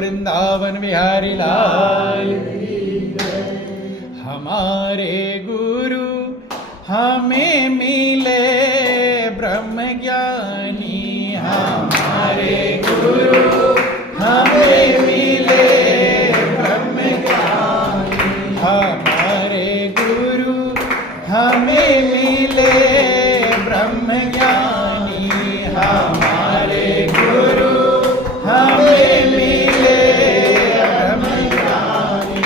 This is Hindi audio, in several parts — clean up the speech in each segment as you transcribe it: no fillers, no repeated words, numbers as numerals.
वृंदावन बिहारी लाल। हमारे गुरु हमें मिले ब्रह्म ज्ञानी, हमारे गुरु हमें मिले ब्रह्म ज्ञानी, हमारे गुरु हमें मिले ब्रह्म ज्ञानी, हमारे गुरु हमें मिले ब्रह्म ज्ञानी।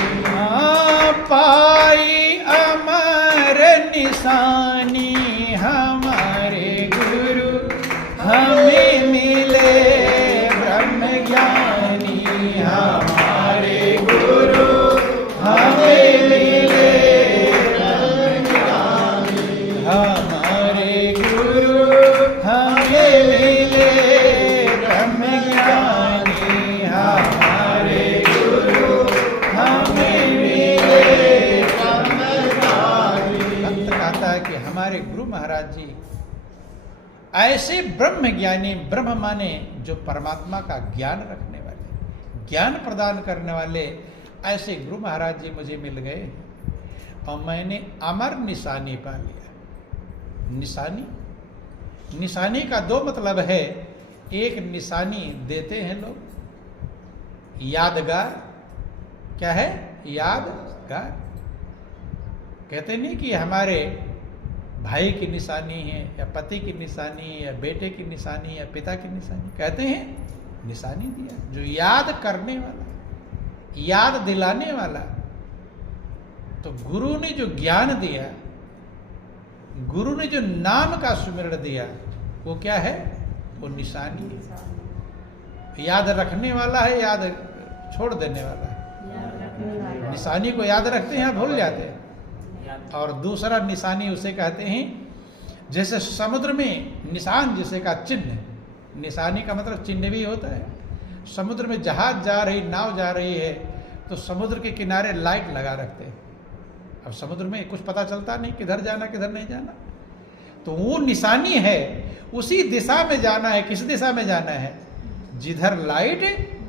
पाई अमर निशानी, हमारे गुरु हमें मिले ब्रह्म ज्ञानी, हमारे गुरु हमें मिले ब्रह्म ज्ञानी, हमारे गुरु हमें मिले ब्रह्म ज्ञानी, हमारे गुरु हमें मिले ब्रह्म ज्ञानी। भक्त कहता है कि हमारे गुरु महाराज जी ऐसे ब्रह्म ज्ञानी, ब्रह्म माने जो परमात्मा का ज्ञान रखने वाले, ज्ञान प्रदान करने वाले, ऐसे गुरु महाराज जी मुझे मिल गए और मैंने अमर निशानी पा लिया। निशानी, निशानी का दो मतलब है। एक निशानी देते हैं लोग, यादगार। क्या है? यादगार। कहते नहीं कि हमारे भाई की निशानी है या पति की निशानी या बेटे की निशानी या पिता की निशानी, कहते हैं निशानी दिया। जो याद करने वाला, याद दिलाने वाला। तो गुरु ने जो ज्ञान दिया, गुरु ने जो नाम का सुमिरण दिया, वो क्या है? वो निशानी है। याद रखने वाला है, याद छोड़ देने वाला है। निशानी को याद रखते हैं, भूल जाते हैं। और दूसरा निशानी उसे कहते हैं जैसे समुद्र में निशान, जिसे का चिन्ह। निशानी का मतलब चिन्ह भी होता है। समुद्र में जहाज जा रही, नाव जा रही है, तो समुद्र के किनारे लाइट लगा रखते हैं। अब समुद्र में कुछ पता चलता नहीं किधर जाना किधर नहीं जाना, तो वो निशानी है। उसी दिशा में जाना है। किस दिशा में जाना है? जिधर लाइट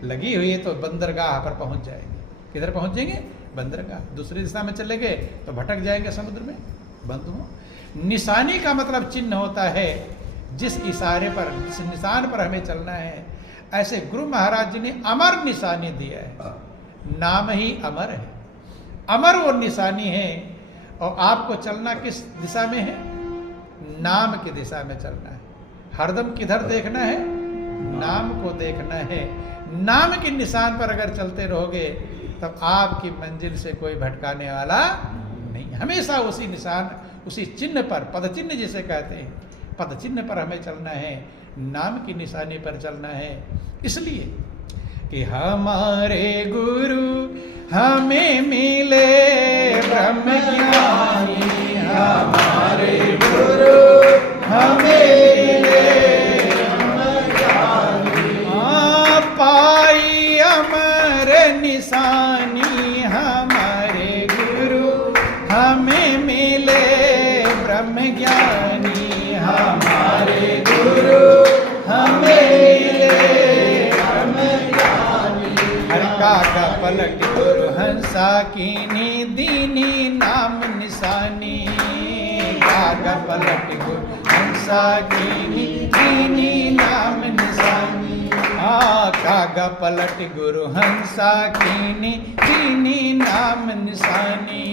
लगी हुई है तो बंदरगाह पर पहुंच जाएंगे। किधर पहुंचेंगे? बंदरगाह। दूसरी दिशा में चले गए तो भटक जाएंगे समुद्र में। बंधुओं, निशानी का मतलब चिन्ह होता है। जिस इशारे पर, जिस निशान पर हमें चलना है, ऐसे गुरु महाराज जी ने अमर निशानी दिया है। नाम ही अमर है, अमर वो निशानी है। और आपको चलना किस दिशा में है? नाम की दिशा में चलना है। हरदम किधर देखना है? नाम को देखना है। नाम के निशान पर अगर चलते रहोगे तब आपकी मंजिल से कोई भटकाने वाला नहीं। हमेशा उसी निशान, उसी चिन्ह पर, पद चिन्ह जिसे कहते हैं, पद चिन्ह पर हमें चलना है। नाम की निशानी पर चलना है। इसलिए कि हमारे गुरु हमें मिले ब्रह्म ज्ञानी, हमारे गुरु हमें मिले ब्रह्म ज्ञानी। पाई अमर निशानी, हमारे गुरु हमें मिले ब्रह्म ज्ञानी, हमारे गुरु हमें मिले ब्रह्म ज्ञानी। हर काका पलट गुरु हंसा कीनी दीनी नाम निशानी, काका पलट गुरु हंसा कीनी दीनी नाम निशानी। कागा पलट गुरु हंसा कीनी दीनी नाम निशानी,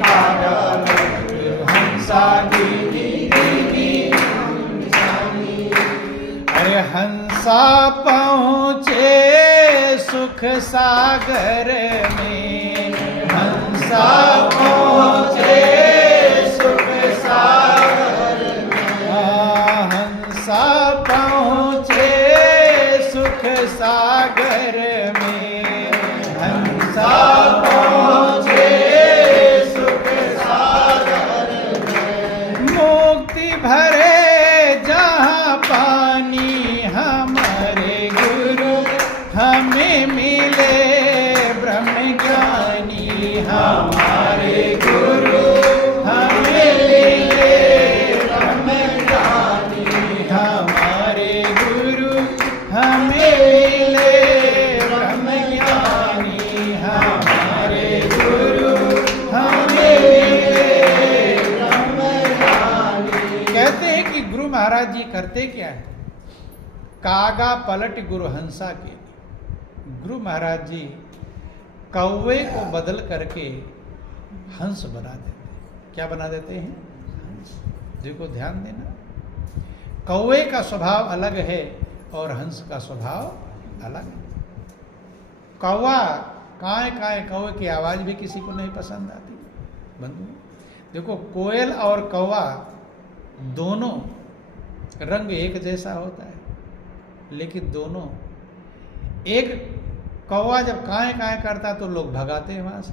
कागा पलट गुरु हंसा कीनी दीनी नाम निशानी। अरे हंसा पहुँचे सुख सागर में, हंसा पहुँचे सुख सागर में, हंसा पहुँचे सुख सागर में, हंसा पहुँचे सुख सागर में। मुक्ति भरे जहाँ पानी, हमारे गुरु हमें मिले ब्रह्म ज्ञानी, हमारे गुरु हमें मिले ब्रह्म ज्ञानी, हमारे गुरु हमें मिले ब्रह्म करते क्या है? कागा पलट गुरु हंसा के, गुरु महाराज जी कौवे को बदल करके हंस बना देते। क्या बना देते हैं? हंस। देखो ध्यान देना, कौवे का स्वभाव अलग है और हंस का स्वभाव अलग है। कौवा काए काए, कौवे की आवाज भी किसी को नहीं पसंद आती बंधु। देखो कोयल और कौवा दोनों रंग एक जैसा होता है, लेकिन दोनों, एक कौवा जब काए काए करता तो लोग भगाते हैं वहां से,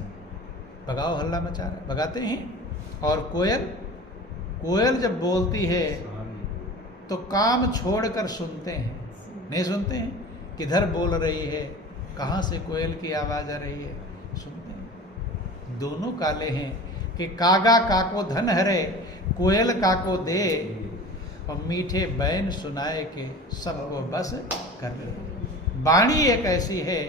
भगाओ हल्ला मचा रहा है, भगाते हैं। और कोयल जब बोलती है तो काम छोड़कर सुनते हैं, नहीं सुनते हैं किधर बोल रही है, कहाँ से कोयल की आवाज आ रही है, सुनते हैं। दोनों काले हैं कि कागा काको धन हरे, कोयल काको दे, और मीठे बैन सुनाए के सबको बस कर ले। वाणी एक ऐसी है,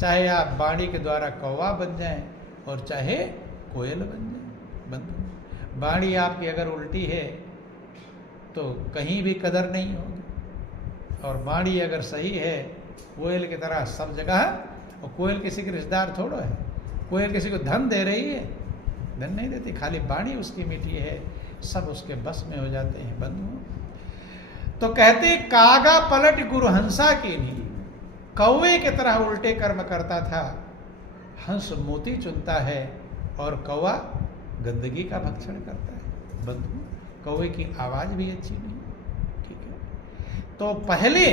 चाहे आप वाणी के द्वारा कौवा बन जाएं और चाहे कोयल बन जाए बंधु। वाणी आपकी अगर उल्टी है तो कहीं भी कदर नहीं होगी, और वाणी अगर सही है कोयल की तरह सब जगह। और कोयल किसी के रिश्तेदार थोड़ा है, कोयल किसी को धन दे रही है, धन नहीं देती, खाली वाणी उसकी मीठी है, सब उसके बस में हो जाते हैं बंधु। तो कहते कागा पलट गुरु हंसा के लिए, कौवे की तरह उल्टे कर्म करता था, हंस मोती चुनता है और कौवा गंदगी का भक्षण करता है बंधु। कौवे की आवाज भी अच्छी नहीं, ठीक है। तो पहले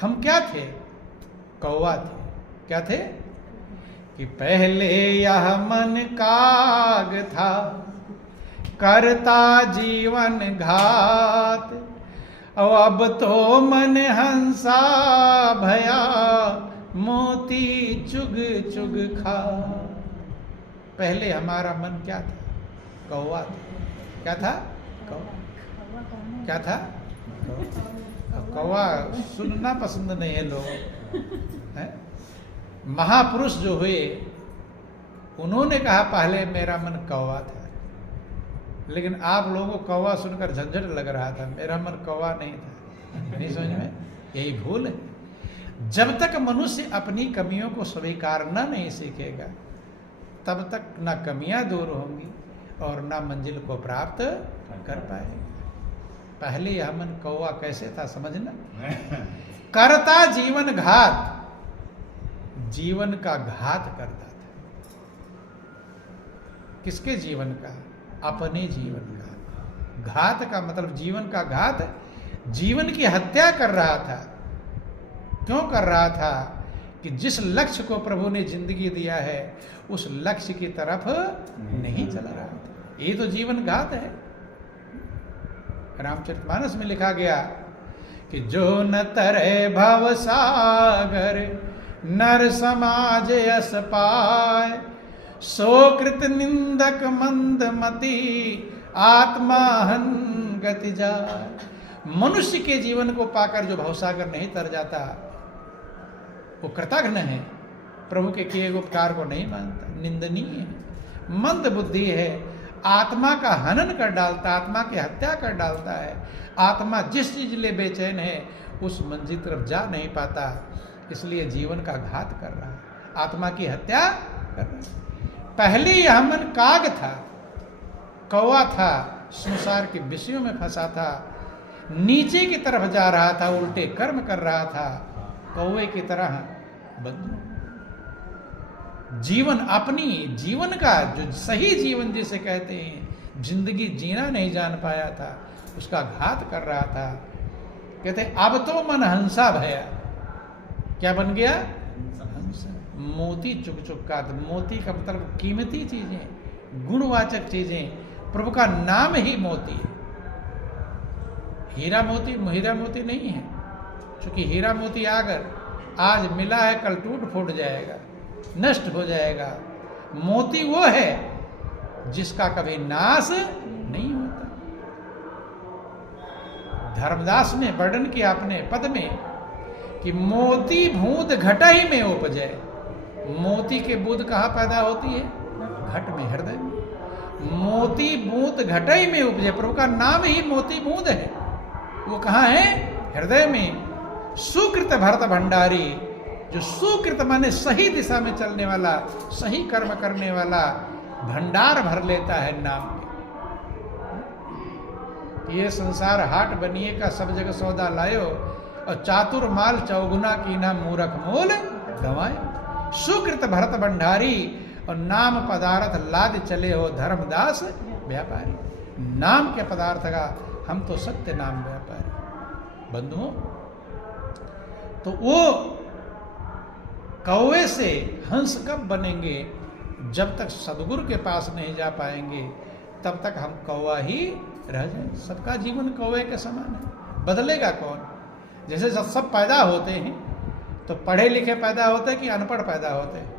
हम क्या थे? कौवा थे। क्या थे? कि पहले यह मन काग था, करता जीवन घात, और अब तो मन हंसा भया, मोती चुग चुग खा। पहले हमारा मन क्या था? कौवा था। क्या था? कौवा। क्या था? कौवा सुनना पसंद नहीं है लोग, है? महापुरुष जो हुए उन्होंने कहा पहले मेरा मन कौवा था, लेकिन आप लोगों को कौवा सुनकर झंझट लग रहा था, मेरा मन कौवा नहीं था। नहीं समझ में? यही भूल है। जब तक मनुष्य अपनी कमियों को स्वीकारना नहीं सीखेगा तब तक ना कमियां दूर होंगी और ना मंजिल को प्राप्त कर पाएगा। पहले यह मन कौवा कैसे था समझना? करता जीवन घात, जीवन का घात करता था। किसके जीवन का? अपने जीवन का। घात का मतलब जीवन का घात, जीवन की हत्या कर रहा था। क्यों कर रहा था? कि जिस लक्ष्य को प्रभु ने जिंदगी दिया है उस लक्ष्य की तरफ नहीं चल रहा था। ये तो जीवन घात है। रामचरितमानस में लिखा गया कि जो न तरे भव सागर, नर समाज यस पाए, सो कृत निंदक मंद मति, आत्माहन गति जाए। मनुष्य के जीवन को पाकर जो भवसागर नहीं तर जाता वो कृतघ्न है, प्रभु के किए गए उपकार को नहीं मानता, निंदनीय है, मंद बुद्धि है, आत्मा का हनन कर डालता, आत्मा की हत्या कर डालता है। आत्मा जिस चीज लिए बेचैन है उस मंजिल तरफ जा नहीं पाता, इसलिए जीवन का घात कर रहा है, आत्मा की हत्या कर रहा है। पहले यह मन काग था, कौवा था, संसार के विषयों में फंसा था, नीचे की तरफ जा रहा था, उल्टे कर्म कर रहा था, कौवे की तरह बंधु। जीवन अपनी जीवन का जो सही जीवन जिसे कहते हैं, जिंदगी जीना नहीं जान पाया था, उसका घात कर रहा था। कहते अब तो मन हंसा भया। क्या बन गया? हंसा। मोती चुग चुग का, मोती का मतलब कीमती चीजें, गुणवाचक चीजें, प्रभु का नाम ही मोती है। हीरा मोती नहीं है, क्योंकि हीरा मोती अगर आज मिला है कल टूट फूट जाएगा, नष्ट हो जाएगा। मोती वो है जिसका कभी नाश नहीं होता। धर्मदास ने वर्णन किया अपने पद में कि मोती बूंद घटाई में उपजे। मोती के बूंद कहाँ पैदा होती है? घट में, हृदय में। मोती बूंद घटाई में उपजे, प्रभु का नाम ही मोती बूंद है। वो कहाँ है? हृदय में। सुकृत भरत भंडारी, जो सुकृत माने सही दिशा में चलने वाला, सही कर्म करने वाला, भंडार भर लेता है नाम के। ये संसार हाट बनिए का सब जगह सौदा लायो, और चातुर माल चौगुना की ना मूरख मोल गवाए। सुकृत भरत भंडारी, और नाम पदार्थ लाद चले हो धर्मदास व्यापारी। नाम के पदार्थ का हम तो सत्य नाम व्यापारी। बंधुओं, तो वो कौवे से हंस कब बनेंगे? जब तक सदगुरु के पास नहीं जा पाएंगे तब तक हम कौवा ही रह जाएंगे। सबका जीवन कौवे के समान है, बदलेगा कौन? जैसे सब पैदा होते हैं तो पढ़े लिखे पैदा होते हैं कि अनपढ़ पैदा होते हैं?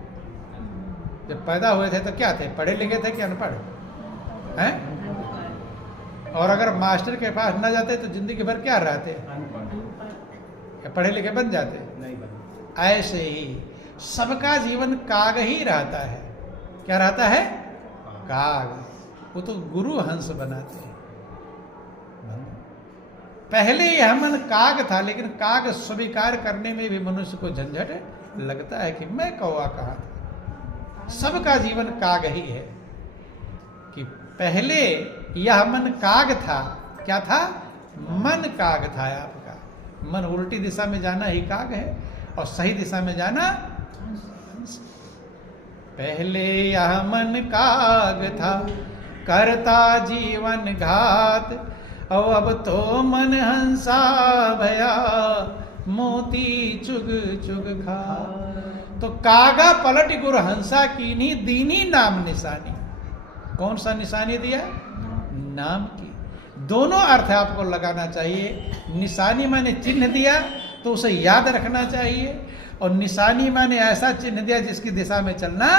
जब पैदा हुए थे तो क्या थे? पढ़े लिखे थे कि अनपढ़ हैं? और अगर मास्टर के पास न जाते तो जिंदगी भर क्या रहते? क्या पढ़े लिखे बन जाते? नहीं बन। ऐसे ही सबका जीवन काग ही रहता है। क्या रहता है? काग। वो तो गुरु हंस बनाते हैं। पहले यह मन काग था, लेकिन काग स्वीकार करने में भी मनुष्य को झंझट लगता है कि मैं कौवा कहाँ था। सबका जीवन काग ही है। कि पहले यह मन काग था। क्या था? मन काग था आपका। मन उल्टी दिशा में जाना ही काग है, और सही दिशा में जाना हंस। पहले यह मन काग था, करता जीवन घात, और अब तो मन हंसा भया, मोती चुग चुग खा। तो कागा पलट गुर हंसा कीनी, दीनी नाम निशानी। कौन सा निशानी दिया? नाम की। दोनों अर्थ आपको लगाना चाहिए। निशानी माने चिन्ह दिया तो उसे याद रखना चाहिए, और निशानी माने ऐसा चिन्ह दिया जिसकी दिशा में चलना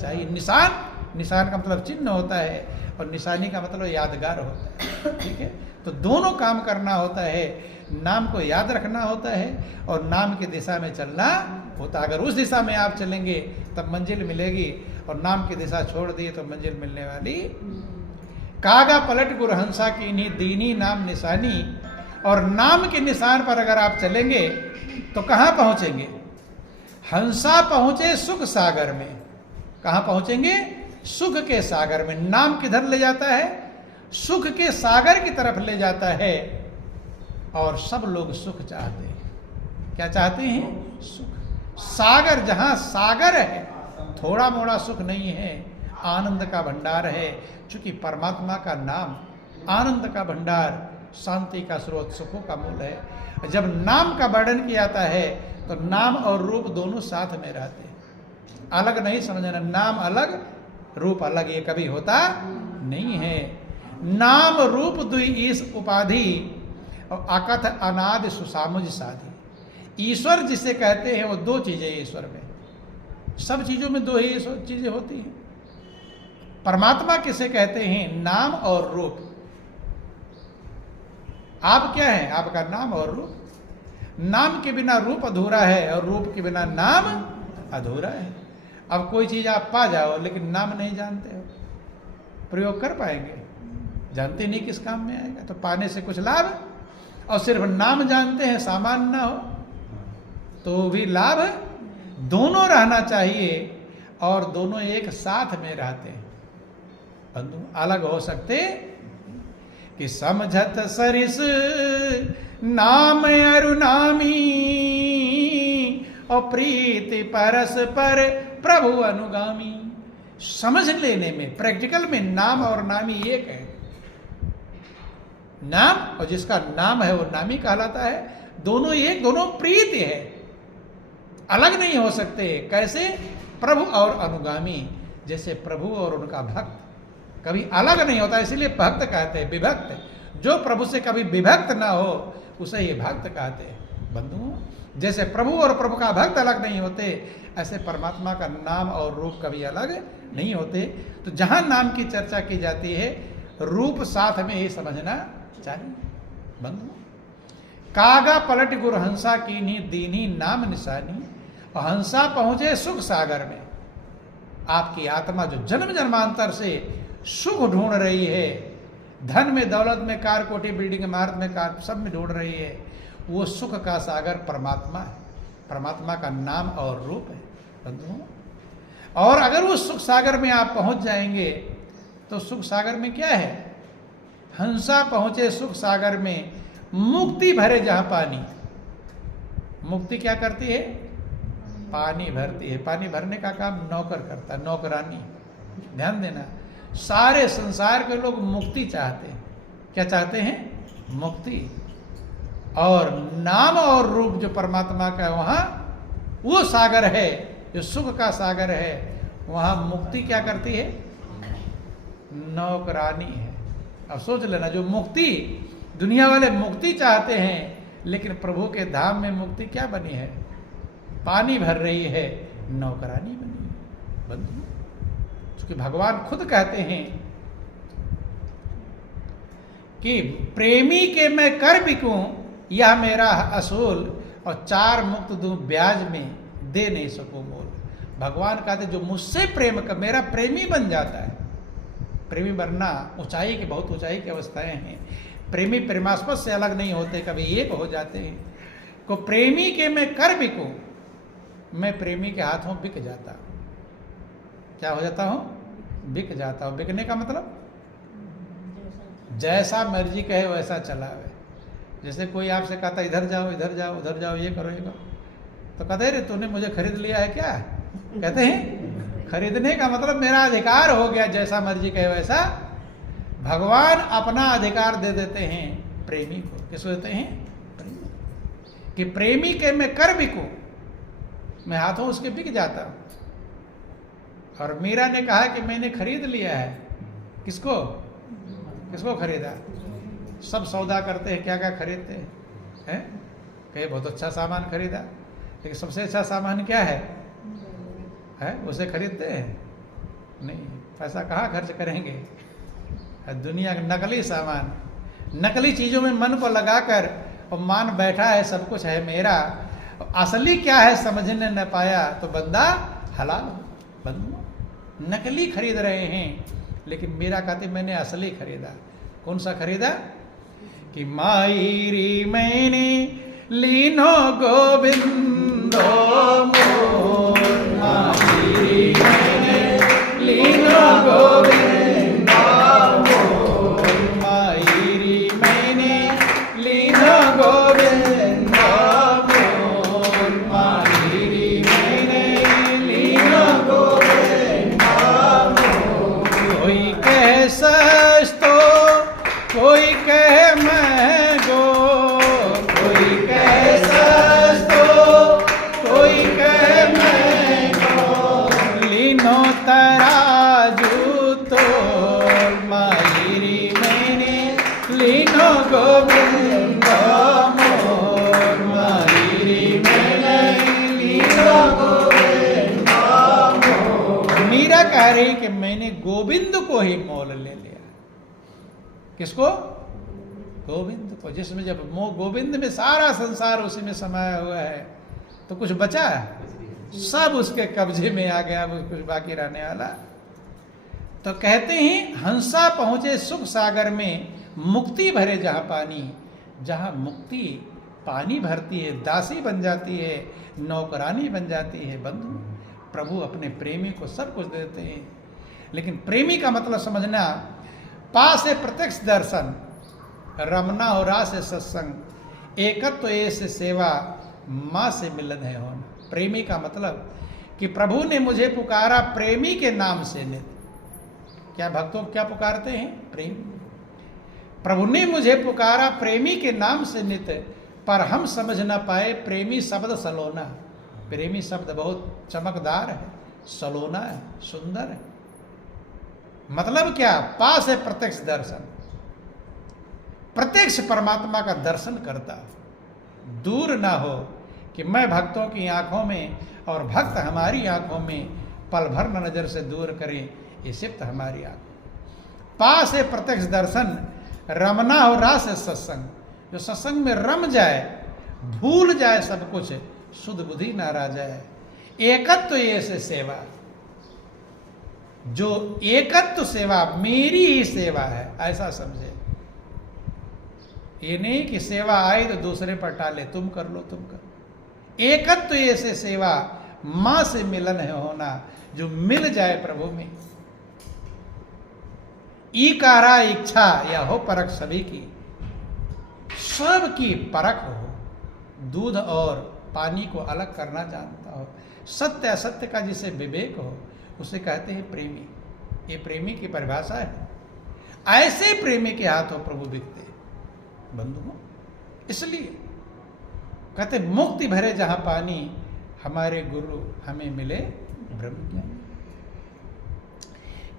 चाहिए। निशान का मतलब चिन्ह होता है, और निशानी का मतलब यादगार होता है। ठीक है, तो दोनों काम करना होता है। नाम को याद रखना होता है और नाम की दिशा में चलना होता है। अगर उस दिशा में आप चलेंगे तब मंजिल मिलेगी, और नाम की दिशा छोड़ दिए तो मंजिल मिलने वाली। कागा पलट गुर हंसा कीनी, दीनी नाम निशानी। और नाम के निशान पर अगर आप चलेंगे तो कहाँ पहुंचेंगे? हंसा पहुंचे सुख सागर में। कहाँ पहुंचेंगे? सुख के सागर में। नाम किधर ले जाता है? सुख के सागर की तरफ ले जाता है। और सब लोग सुख चाहते हैं। क्या चाहते हैं? सुख। सागर, जहां सागर है, थोड़ा मोड़ा सुख नहीं है, आनंद का भंडार है। चूंकि परमात्मा का नाम आनंद का भंडार, शांति का स्रोत, सुखों का मूल है। जब नाम का वर्णन किया जाता है तो नाम और रूप दोनों साथ में रहते हैं। अलग नहीं समझना। नाम अलग, रूप अलग, ये कभी होता नहीं है। नाम रूप दुई ईश उपाधि, और अकथ अनादि सुसामुज साधि। ईश्वर जिसे कहते हैं वो दो चीजें ईश्वर में। सब चीजों में दो ही चीजें होती हैं। परमात्मा किसे कहते हैं? नाम और रूप। आप क्या है? आपका नाम और रूप। नाम के बिना रूप अधूरा है, और रूप के बिना नाम अधूरा है। अब कोई चीज आप पा जाओ लेकिन नाम नहीं जानते हो, प्रयोग कर पाएंगे? जानते नहीं किस काम में आएगा। तो पाने से कुछ लाभ, और सिर्फ नाम जानते हैं, सामान ना हो तो भी लाभ। दोनों रहना चाहिए, और दोनों एक साथ में रहते हैं। बंधु अलग हो सकते कि समझत सरिस नाम अरुनामी, और प्रीति परस पर प्रभु अनुगामी। समझ लेने में, प्रैक्टिकल में नाम और नामी एक है। नाम, और जिसका नाम है वो नामी कहलाता है। दोनों एक, दोनों प्रीति है, अलग नहीं हो सकते। कैसे? प्रभु और अनुगामी। जैसे प्रभु और उनका भक्त कभी अलग नहीं होता, इसलिए भक्त कहते हैं। विभक्त, जो प्रभु से कभी विभक्त ना हो उसे ये भक्त कहते हैं। बंधुओं, जैसे प्रभु और प्रभु का भक्त अलग नहीं होते, ऐसे परमात्मा का नाम और रूप कभी अलग नहीं होते। तो जहां नाम की चर्चा की जाती है, रूप साथ में ही समझना चाहिए। बंधु, कागा पलट गुर हंसा कीनी, दीनी नाम निशानी, और हंसा पहुंचे सुख सागर में। आपकी आत्मा जो जन्म जन्मांतर से सुख ढूंढ रही है, धन में, दौलत में, कार, कोठी, बिल्डिंग, इमारत में, कार, सब में ढूंढ रही है, वो सुख का सागर परमात्मा है, परमात्मा का नाम और रूप है बंधुओं। और अगर उस सुख सागर में आप पहुंच जाएंगे तो सुख सागर में क्या है? हंसा पहुंचे सुख सागर में, मुक्ति भरे जहां पानी। मुक्ति क्या करती है? पानी भरती है। पानी भरने का काम नौकर करता है, नौकरानी। ध्यान देना, सारे संसार के लोग मुक्ति चाहते हैं। क्या चाहते हैं? मुक्ति। और नाम और रूप जो परमात्मा का है, वहां वो सागर है जो सुख का सागर है, वहां मुक्ति क्या करती है? नौकरानी है। अब सोच लेना, जो मुक्ति, दुनिया वाले मुक्ति चाहते हैं, लेकिन प्रभु के धाम में मुक्ति क्या बनी है? पानी भर रही है, नौकरानी बनी है बंधु। क्योंकि भगवान खुद कहते हैं कि प्रेमी के मैं कर बिकूं, यह मेरा असूल, और 4 मुक्त दूं ब्याज में, दे नहीं सकूं मोल। भगवान कहते जो मुझसे प्रेम कर, मेरा प्रेमी बन जाता है। प्रेमी बनना ऊंचाई की, बहुत ऊंचाई की अवस्थाएं हैं। प्रेमी प्रेमास्पद से अलग नहीं होते, कभी एक हो जाते हैं। को प्रेमी के मैं कर बिकूं, मैं प्रेमी के हाथों बिक जाता हूं। क्या हो जाता हूं? बिक जाता हूं। बिकने का मतलब जैसा मर्जी कहे वैसा चलावे। जैसे कोई आपसे कहता इधर जाओ, इधर जाओ, उधर जाओ, ये करो, ये करो, तो कहते रे तूने मुझे खरीद लिया है क्या? कहते हैं खरीदने का मतलब मेरा अधिकार हो गया, जैसा मर्जी कहे वैसा। भगवान अपना अधिकार दे देते हैं प्रेमी को। किसको देते हैं? प्रेमी। कि प्रेमी के मैं कर बिकूं, मैं हाथों उसके बिक जाता हूं। और मीरा ने कहा कि मैंने खरीद लिया है। किसको? किसको खरीदा? सब सौदा करते हैं, क्या क्या खरीदते हैं? कहीं बहुत अच्छा सामान खरीदा, लेकिन सबसे अच्छा सामान क्या है? उसे खरीदते हैं? नहीं, पैसा कहाँ खर्च करेंगे? दुनिया का नकली सामान, नकली चीजों में मन को लगाकर और मान बैठा है सब कुछ है मेरा, असली क्या है समझने न पाया तो बंदा हलाल हो। बंदू नकली खरीद रहे हैं, लेकिन मेरा कहते मैंने असली खरीदा। कौन सा खरीदा? कि मायरी मैंने लीनो गोविंदो मोर, मायरी मैंने लीनो गोविंदो मोर, मायरी मैंने लीनो गोविंदो मोर, मायरी मैंने लीनो गोविंदो मोर। कोई कह सस्तो, कोई कह महंगो, कोई कह सस्तो, कोई कह महंगो, लीनो तराजू तो, मायरी मैंने लीनो गोविंदो मोर, मायरी मैंने लीनो गोविंदो मोर। मीरा कह रही कि मैंने गोविंद को ही मोल ले लिया। किसको? गोविंद को। जिसमें जब गोविंद में सारा संसार उसी में समाया हुआ है, तो कुछ बचा? सब उसके कब्जे में आ गया, कुछ बाकी रहने वाला। तो कहते हैं हंसा पहुंचे सुख सागर में, मुक्ति भरे जहां पानी। जहां मुक्ति पानी भरती है, दासी बन जाती है, नौकरानी बन जाती है। बंधु प्रभु अपने प्रेमी को सब कुछ देते हैं, लेकिन प्रेमी का मतलब समझना, पास है प्रत्यक्ष दर्शन, रमना हो रास है सत्संग, एकत्व ऐसे सेवा, माँ से मिलन है होना। प्रेमी का मतलब कि प्रभु ने मुझे पुकारा प्रेमी के नाम से। नित्य क्या भक्तों क्या पुकारते हैं? प्रेम। प्रभु ने मुझे पुकारा प्रेमी के नाम से नित्य, पर हम समझ न पाए प्रेमी शब्द सलोना। प्रेमी शब्द बहुत चमकदार है, सलोना है, सुंदर है। मतलब क्या? पास है प्रत्यक्ष दर्शन, प्रत्यक्ष परमात्मा का दर्शन करता, दूर ना हो कि मैं भक्तों की आंखों में और भक्त हमारी आंखों में पल भर न नजर से दूर करें, ये सिर्फ हमारी आंख। पास है प्रत्यक्ष दर्शन, रमना हो रास है सत्संग। जो सत्संग में रम जाए, भूल जाए सब कुछ, शुद्ध बुद्धि ना रह जाए। एकत्व ये से सेवा, जो एकत्व सेवा मेरी ही सेवा है ऐसा समझे। ये नहीं कि सेवा आई तो दूसरे पर टाले, तुम कर लो तुम कर लो। एकत्व ऐसे सेवा, मां से मिलन है होना, जो मिल जाए प्रभु में। ईकारा इच्छा या हो परख सभी की, सबकी परख हो, दूध और पानी को अलग करना जानता हो, सत्य असत्य का जिसे विवेक हो, उसे कहते हैं प्रेमी। ये प्रेमी की परिभाषा है। ऐसे प्रेमी के हाथों प्रभु बिकते बंधुओं। इसलिए कहते मुक्ति भरे जहां पानी, हमारे गुरु हमें मिले ब्रह्म ज्ञानी।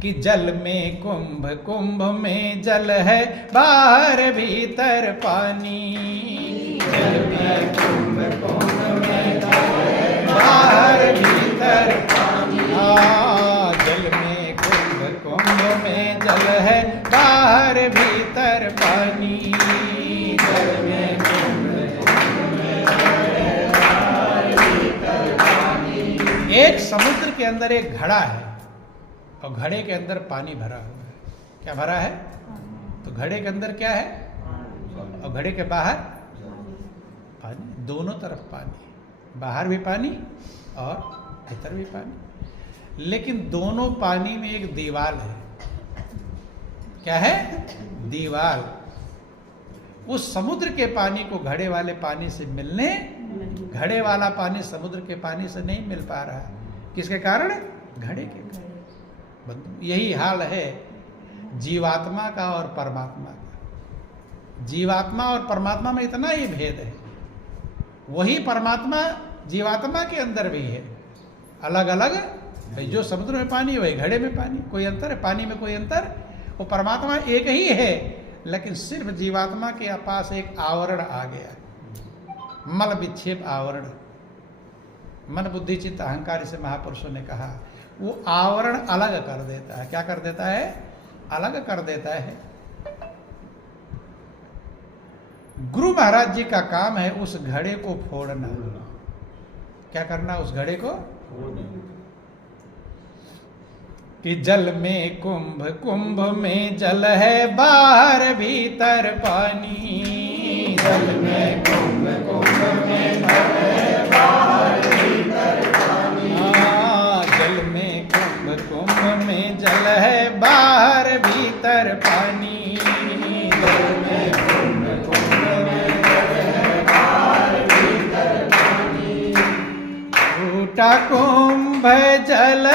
कि जल में कुंभ, कुंभ में जल है, बाहर भीतर पानी। जल में कुंभ, कुंभ में जल है, बाहर भीतर पानी। जल में कुंभ, कुंभ में जल है, बाहर भीतर पानी। जल में कुंभ, कुंभ में जल है, बाहर भीतर पानी। एक समुद्र के अंदर एक घड़ा है और घड़े के अंदर पानी भरा हुआ है। क्या भरा है? तो घड़े के अंदर क्या है और घड़े के बाहर पानी। दोनों तरफ पानी, बाहर भी पानी और भीतर भी पानी। लेकिन दोनों पानी में एक दीवार है। क्या है? दीवार। उस समुद्र के पानी को घड़े वाले पानी से मिलने, घड़े वाला पानी समुद्र के पानी से नहीं मिल पा रहा। किसके कारण? घड़े के कारण। बंधु, यही हाल है जीवात्मा का और परमात्मा का। जीवात्मा और परमात्मा में इतना ही भेद है। वही परमात्मा जीवात्मा के अंदर भी है, अलग अलग। जो समुद्र में पानी वही घड़े में पानी, कोई अंतर है? पानी में कोई अंतर? वो परमात्मा एक ही है, लेकिन सिर्फ जीवात्मा के पास एक आवरण आ गया, मल विक्षेप आवरण। मन बुद्धि चित्त अहंकार से महापुरुषों ने कहा, वो आवरण अलग कर देता है। क्या कर देता है? अलग कर देता है। गुरु महाराज जी का काम है उस घड़े को फोड़ना। क्या करना? उस घड़े को कि जल में कुंभ, कुंभ में जल है, बाहर भीतर पानी। जल में कुंभ, कुंभ में जल है, बाहर भीतर पानी। जल में कुंभ, कुंभ में जल है, बाहर भीतर पानी। जल में कुंभ, कुंभ में जल है, बाहर भीतर पानी। फूटा कुंभ जल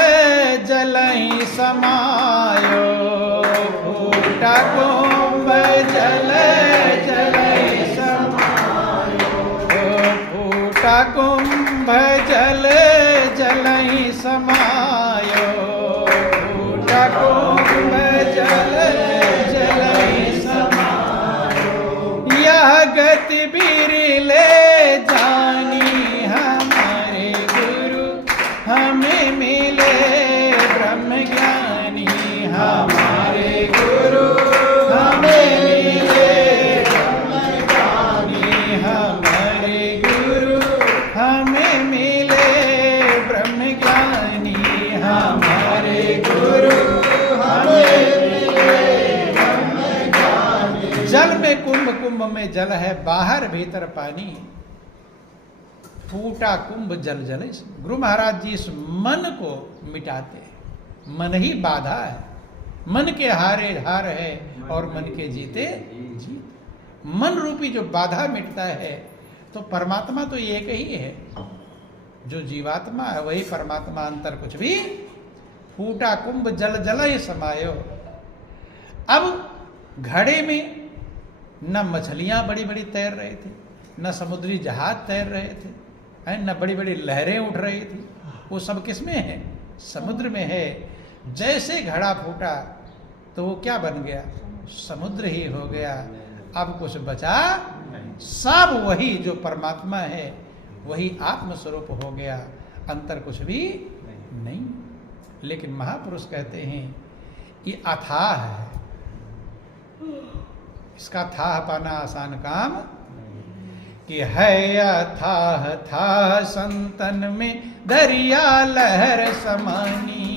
जलहि समायो, फूटा कुंभ जल जलहि समायो। फूटा कुंभ जल जलहि समायो, फूटा कुंभ जल जलहि समायो। यह गति बिरले जानी, हमारे गुरु हमें मिले ब्रह्म ज्ञानी। हमारे गुरु हमें मिले ब्रह्म ज्ञानी। हमारे गुरु हमें मिले ब्रह्म ज्ञानी। हमारे गुरु हमें मिले ब्रह्म ज्ञानी। जल में कुंभ, कुंभ में जल है, बाहर भीतर पानी। फूटा कुंभ जल जल। गुरु महाराज जी इस मन को मिटाते हैं। मन ही बाधा है, मन के हारे हार है और मन के जीते जीत। मन रूपी जो बाधा मिटता है, तो परमात्मा तो एक ही है। जो जीवात्मा है वही परमात्मा, अंतर कुछ भी। फूटा कुंभ जल जल समायो। अब घड़े में न मछलियां बड़ी बड़ी तैर रही थी, न समुद्री जहाज तैर रहे थे, न बड़ी बड़ी लहरें उठ रही थी। वो सब किसमें है? समुद्र में है। जैसे घड़ा फूटा तो वो क्या बन गया? समुद्र ही हो गया। अब कुछ बचा? सब वही जो परमात्मा है वही आत्मस्वरूप हो गया, अंतर कुछ भी नहीं। लेकिन महापुरुष कहते हैं ये अथाह है, इसका थाह पाना आसान काम कि है। अथाह था संतन में दरिया लहर समानी।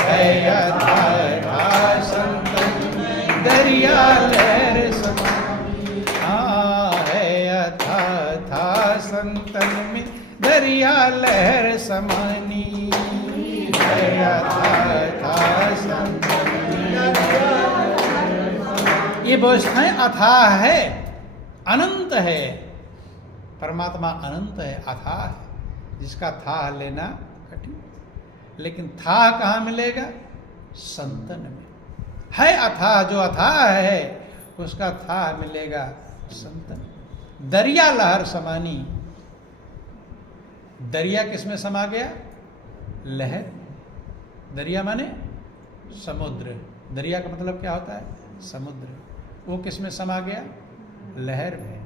है अथाह था संतन में दरिया लहर समानी। दरिया लहर समानी, ये व्यवस्थाएं अथाह है, अनंत है। परमात्मा अनंत है, अथाह है, जिसका था लेना कठिन। लेकिन था कहाँ मिलेगा? संतन में है। अथाह जो अथाह है उसका था मिलेगा संतन। दरिया लहर समानी, दरिया किसमें समा गया? लहर। दरिया माने समुद्र। दरिया का मतलब क्या होता है? समुद्र। वो किसमें समा गया? लहर में।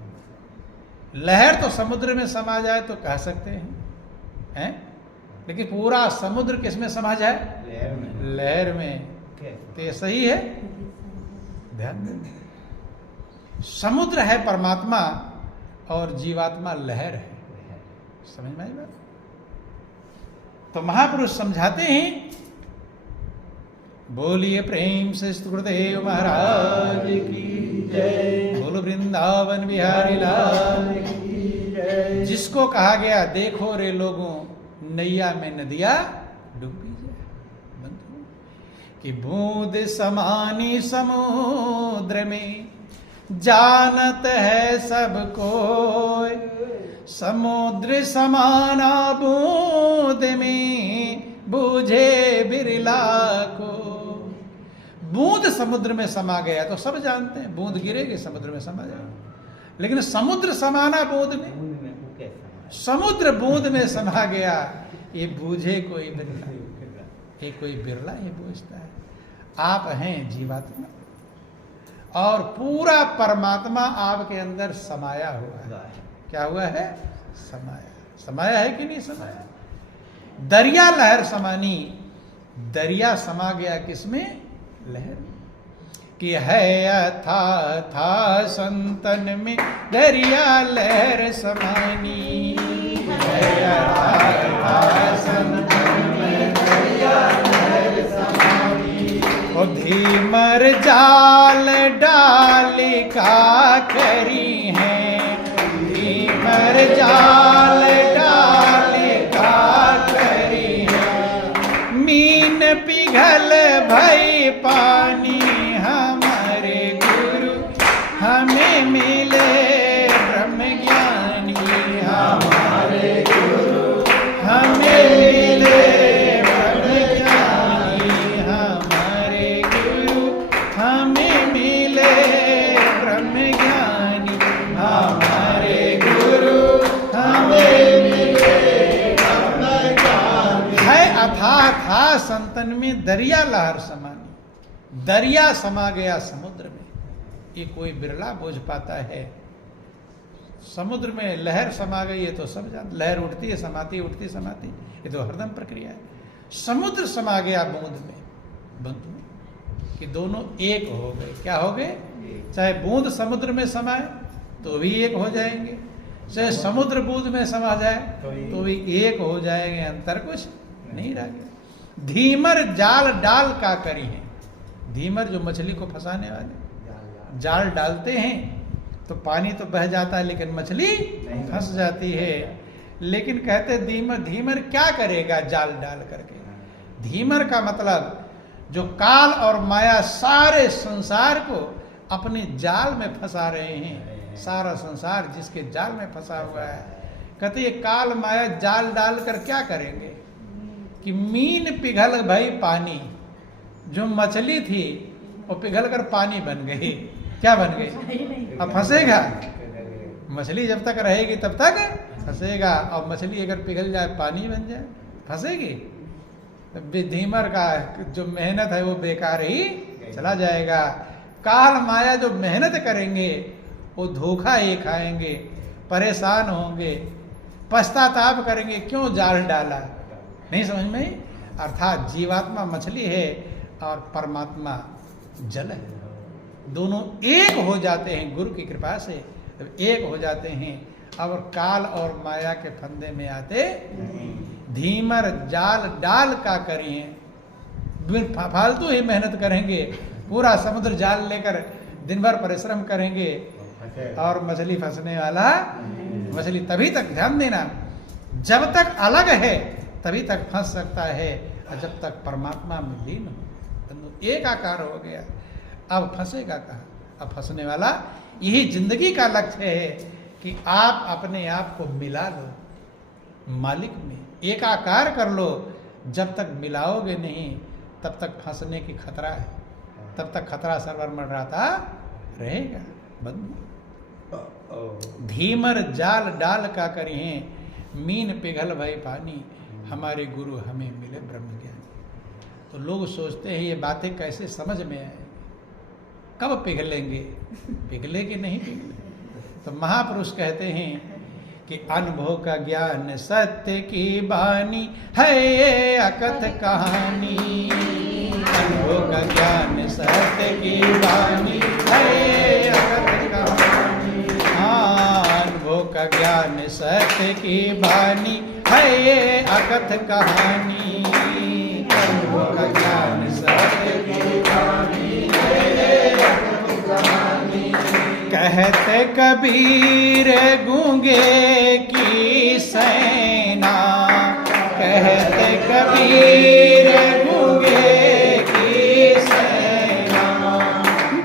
लहर तो समुद्र में समा जाए तो कह सकते हैं, लेकिन पूरा समुद्र किसमें समा जाए? लहर में। लहर में तो ये सही है? ध्यान दें, समुद्र है परमात्मा और जीवात्मा लहर है। समझ में आई बात? तो महापुरुष समझाते हैं, बोलिए प्रेम से सुखदेव महाराज की जय, बोलो वृंदावन बिहारी लाल की जय। जिसको कहा गया देखो रे लोगों नैया में नदिया डूबी जाए, बंधु कि बूंद समानी समुद्र में जानत है सब कोई, समुद्र समाना बूंद में बूझे बिरला को। बूंद समुद्र में समा गया तो सब जानते हैं, बूंद गिरेगी समुद्र में समा जाएगा। लेकिन समुद्र समाना बूंद में, समुद्र बूंद में समा गया, ये बूझे कोई बिरला, ये कोई बिरला ये बूझता है। आप हैं जीवात्मा और पूरा परमात्मा आपके अंदर समाया हुआ है। क्या हुआ है? समाया। समाया है कि नहीं समाया? दरिया लहर समानी, दरिया समा गया किसमें? लहर कि है था संतन में दरिया लहर समानी, है था संतन में दरिया लहर समानी। ओ धीमर जाल डाल का करी है, धीमर जाल डाल का करी है। मीन पिघल भई पानी हमारे गुरु हमें मिले ब्रह्म ज्ञानी, हमारे गुरु हमें मिले ब्रह्म ज्ञानी, हमारे गुरु हमें मिले ब्रह्म ज्ञानी, हमारे गुरु हमें मिले ब्रह्म ज्ञानी। है अथाह था संतन में दरिया लहर समानी, दरिया समा गया समुद्र में। ये कोई बिरला बोझ पाता है। समुद्र में लहर समा गई है तो सब जानते, लहर उठती है समाती, उठती समाती, ये तो हरदम प्रक्रिया है। समुद्र समा गया बूंद में, बंधु कि दोनों एक हो गए। क्या हो गए? चाहे बूंद समुद्र में समाए तो भी एक हो जाएंगे, चाहे समुद्र बूंद में समा जाए तो भी एक हो जाएंगे, अंतर कुछ नहीं रह गया। धीमर जाल डाल का करी है। धीमर जो मछली को फंसाने वाले, जाल डालते हैं तो पानी तो बह जाता है लेकिन मछली फंस जाती है। लेकिन कहते धीमर क्या करेगा जाल डाल करके? धीमर का मतलब जो काल और माया सारे संसार को अपने जाल में फंसा रहे हैं। सारा संसार जिसके जाल में फंसा हुआ है, कहते ये काल माया जाल डालकर क्या करेंगे कि मीन पिघल भई पानी, जो मछली थी वो पिघल कर पानी बन गई। क्या बन गई? अब फंसेगा। मछली जब तक रहेगी तब तक फंसेगा, और मछली अगर पिघल जाए पानी बन जाए फंसेगी। धीमर का जो मेहनत है वो बेकार ही चला जाएगा। काल माया जो मेहनत करेंगे वो धोखा ही खाएंगे, परेशान होंगे, पश्चाताप करेंगे क्यों जाल डाला। नहीं समझ में? अर्थात जीवात्मा मछली है और परमात्मा जल है। दोनों एक हो जाते हैं गुरु की कृपा से। जब एक हो जाते हैं और काल और माया के फंदे में आते, धीमर जाल डाल का करिए। फालतू ही मेहनत करेंगे, पूरा समुद्र जाल लेकर दिन भर परिश्रम करेंगे और मछली फंसने वाला मछली। तभी तक ध्यान देना जब तक अलग है तभी तक फंस सकता है, और जब तक परमात्मा में लीन हो तो एक आकार हो गया, अब फंसेगा कहाँ? अब फंसने वाला, यही जिंदगी का लक्ष्य है कि आप अपने आप को मिला लो मालिक में, एक आकार कर लो। जब तक मिलाओगे नहीं तब तक फंसने की खतरा है, तब तक खतरा सरवर मंडराता रहेगा। बंधु धीमर जाल डाल का करिए, मीन पिघल भई पानी, हमारे गुरु हमें मिले ब्रह्म ज्ञान। तो लोग सोचते हैं ये बातें कैसे समझ में आएंगी, कब पिघलेंगे, पिघले कि नहीं पिघले? तो महापुरुष कहते हैं कि अनुभव का ज्ञान सत्य की बानी है ये अकथ कहानी, अनुभव का ज्ञान सत्य की बानी है ये अकथ कहानी। हाँ, अनुभव का ज्ञान सत्य की बानी है ये अकथ कहानी, अनुभव का ज्ञान सत्य की बानी है ये अकथ कहानी। कहते कबीर गूंगे की सेना, कहते कबीर गूंगे की सेना,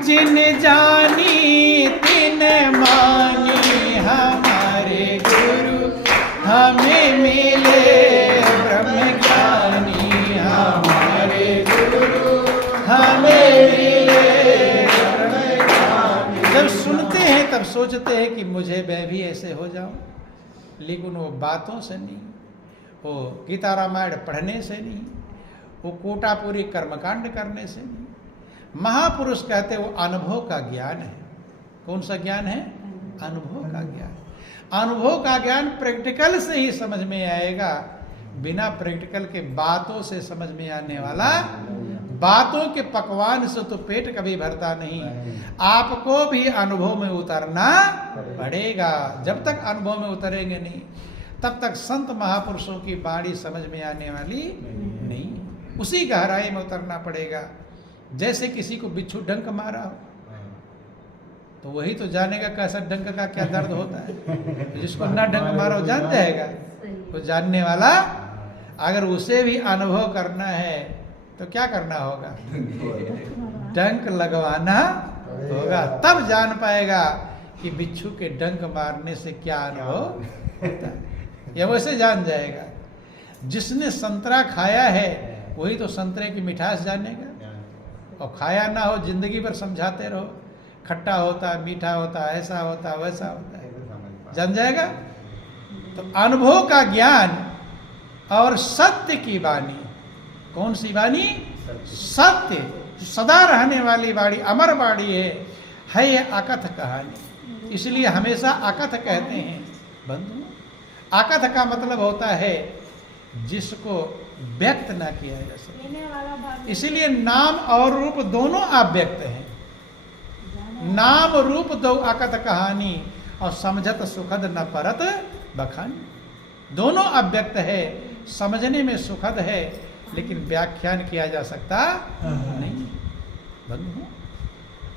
जिन जानी तिन मानी, हमारे गुरु हमें मिले ब्रह्म ज्ञानी, हमारे गुरु हमें मिले ब्रह्म ज्ञानी। जब सुनते हैं तब सोचते हैं कि मुझे मैं भी ऐसे हो जाऊं, लेकिन वो बातों से नहीं, वो गीता रामायण पढ़ने से नहीं, वो कोटापुरी कर्मकांड करने से नहीं। महापुरुष कहते वो अनुभव का ज्ञान है। कौन सा ज्ञान है? अनुभव का ज्ञान। अनुभव का ज्ञान प्रैक्टिकल से ही समझ में आएगा, बिना प्रैक्टिकल के बातों से समझ में आने वाला, बातों के पकवान से तो पेट कभी भरता नहीं। आपको भी अनुभव में उतरना पड़ेगा। जब तक अनुभव में उतरेंगे नहीं तब तक संत महापुरुषों की बाणी समझ में आने वाली नहीं। उसी गहराई में उतरना पड़ेगा। जैसे किसी को बिच्छू डंक मारा हो तो वही तो जानेगा कैसा डंक का क्या दर्द होता है। जिसको ना डंक मारा हो जान जाएगा। तो जानने वाला, अगर उसे भी अनुभव करना है तो क्या करना होगा? डंक लगवाना होगा, तब जान पाएगा कि बिच्छू के डंक मारने से क्या अनुभव होता है। या वैसे जान जाएगा। जिसने संतरा खाया है वही तो संतरे की मिठास जानेगा। और खाया ना हो, जिंदगी भर समझाते रहो, खट्टा होता है, मीठा होता है, ऐसा होता है, वैसा होता है, जान जाएगा। तो अनुभव का ज्ञान और सत्य की वाणी। कौन सी वाणी? सत्य, सदा रहने वाली वाणी, अमर वाणी है ये अकथ कहानी। इसलिए हमेशा अकथ कहते हैं बंधु। अकथ का मतलब होता है जिसको व्यक्त ना किया जा सके। इसलिए नाम और रूप दोनों अव्यक्त हैं। नाम रूप दो अकथ कहानी, और समझत सुखद न परत बखानी। दोनों अव्यक्त है, समझने में सुखद है लेकिन व्याख्यान किया जा सकता नहीं। बंधु,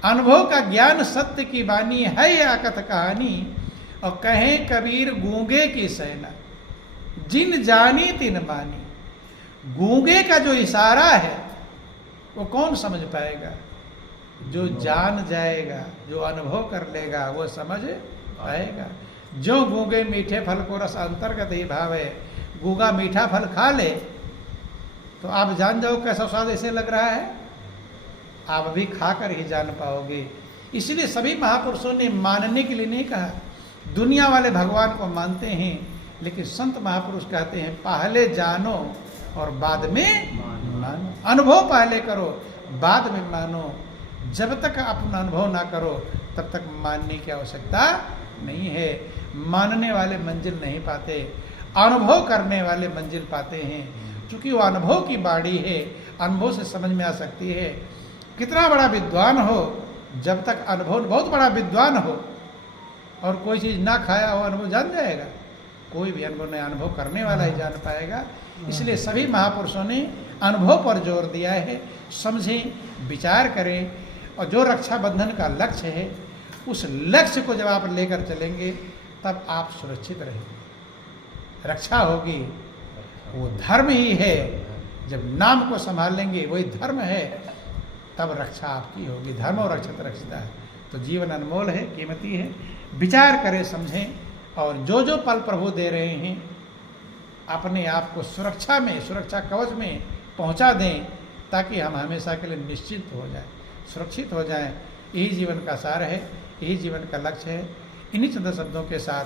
अनुभव का ज्ञान सत्य की वाणी है यह अकथ कहानी। और कहें कबीर गूंगे की सेना, जिन जानी तिन मानी। गूंगे का जो इशारा है वो कौन समझ पाएगा? जो जान जाएगा, जो अनुभव कर लेगा वो समझ पाएगा। जो गूंगे मीठे फल को रस अंतर्गत ही भाव है। गूंगा मीठा फल खा ले तो आप जान जाओ कैसा स्वाद ऐसे लग रहा है। आप भी खाकर ही जान पाओगे। इसलिए सभी महापुरुषों ने मानने के लिए नहीं कहा। दुनिया वाले भगवान को मानते हैं, लेकिन संत महापुरुष कहते हैं पहले जानो और बाद में मानो। अनुभव पहले करो, बाद में मानो। जब तक अपना अनुभव ना करो तब तक मानने की आवश्यकता नहीं है। मानने वाले मंजिल नहीं पाते, अनुभव करने वाले मंजिल पाते हैं। क्योंकि वो अनुभव की बाड़ी है, अनुभव से समझ में आ सकती है। कितना बड़ा विद्वान हो, जब तक अनुभव, बहुत बड़ा विद्वान हो और कोई चीज़ ना खाया हो, अनुभव जान जाएगा? कोई भी अनुभव नहीं, अनुभव करने वाला ही जान पाएगा। इसलिए सभी महापुरुषों ने अनुभव पर जोर दिया है। समझें, विचार करें, और जो रक्षाबंधन का लक्ष्य है उस लक्ष्य को जब आप लेकर चलेंगे तब आप सुरक्षित रहेंगे। रक्षा होगी, वो धर्म ही है। जब नाम को संभाल लेंगे, वही धर्म है, तब रक्षा आपकी होगी। धर्म और रक्षित रक्षिता है। तो जीवन अनमोल है, कीमती है। विचार करें, समझें, और जो जो पल प्रभु दे रहे हैं अपने आप को सुरक्षा में, सुरक्षा कवच में पहुंचा दें, ताकि हम हमेशा के लिए निश्चिंत हो जाएं, सुरक्षित हो जाएं। यही जीवन का सार है, यही जीवन का लक्ष्य है। इन्हीं चंद शब्दों के साथ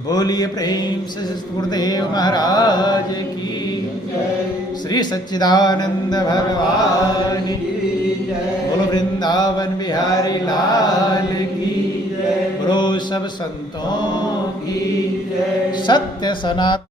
बोलिए प्रेम से गुरुदेव महाराज की, श्री सच्चिदानंद भगवान की, बोलो वृंदावन बिहारी लाल की, बोलो सब संतों की, सत्य सनातन।